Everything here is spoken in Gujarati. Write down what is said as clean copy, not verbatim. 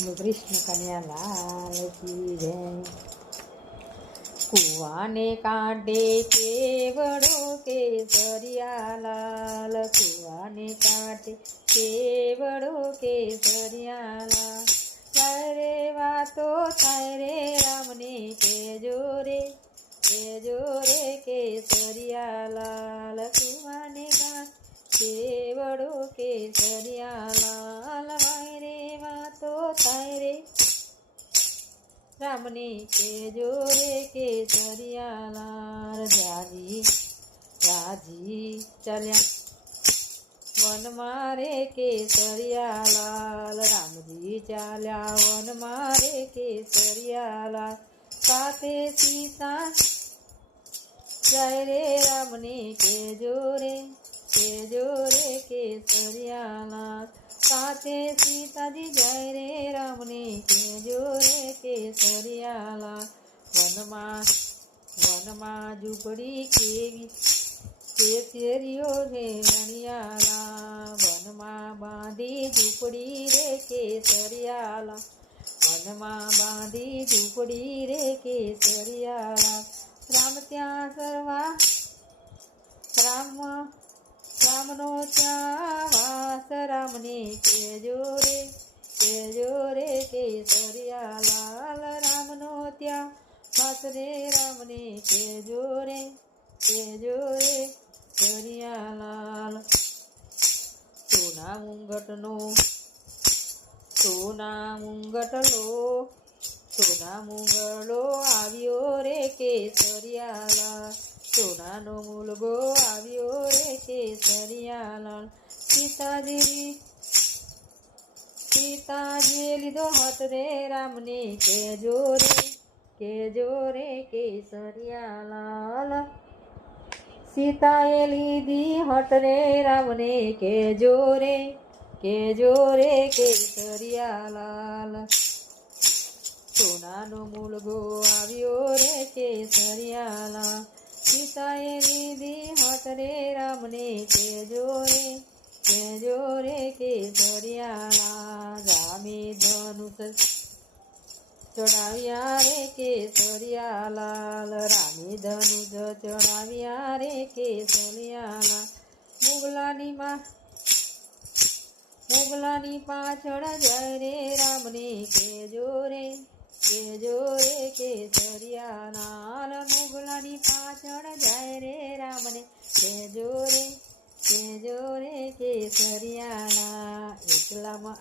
કૃષ્ણ કન્યા લાલ કી જય। કુવાને કાંઠે કેવડો કેસરિયા લાલ, કુવાને કાંઠે કેવડો કેસરિયા લાલ। થાય રે વાતો થાય રે રામને કેજો રે કેસરિયા લાલ, કુવાને કાંઠે કેવડો કેસરિયા લાલ। વાય રે વાતો થાય રે રામને કેજો રે કેસરિયા લાલ। રાજી ચાલ્યા વનમાં રે કેસરિયા લાલ, રામજી ચાલ્યા વનમાં રે કેસરિયા લાલ। સાથે સીતા જાય રે રામને કેજો રે કેસરિયા લાલ। સાથે સીતાજી જાય રે રામને કેજો રે કેસરિયા લાલ। વનમાં ઝૂંપડી કેવી કેસરીઓ રે રણિયા લાલ, વનમાં બાંધી ઝૂંપડી રે કેસરિયા લાલ, વનમાં બાંધી ઝૂંપડી રે કેસરિયા લાલ। રામ ત્યાં સરવા રામનો ત્યાં વાસ, રામને કેજો રે કેસરિયા લાલ। રામનો ત્યાં વાસ રે રામને કેજો રે કેસરિયા લાલ। સોના મુંગલો આવ્યો રે કેસરિયા લાલ, સોનાનો મુલગો આવ્યો રે કેસરિયા લાલ। સીતાજીએ લીધો હાથ રે રામને કેજો રે કેસરિયા લાલ। સીતાએ લીધી હટ રે રામને કેજો રે કેસરિયા લાલ। સોનાનો મુલગો આવ્યો રે કેસરિયા લાલ, સીતાએ લીધી હટ રે રામને કેજો રે કેસરિયા લાલ। રામે ધનુષ ચડાવ્યા રે કેસરિયા લાલ, રામે ધનુષ ચડાવ્યા રે કેસરિયા લાલ। મુગલાની પાછળ જાય રે રામને કેજો રે કેસરિયા લાલ। મુગલાની પાછળ જાય રે રામને કેજો રે કેસરિયા લાલ। એટલામાં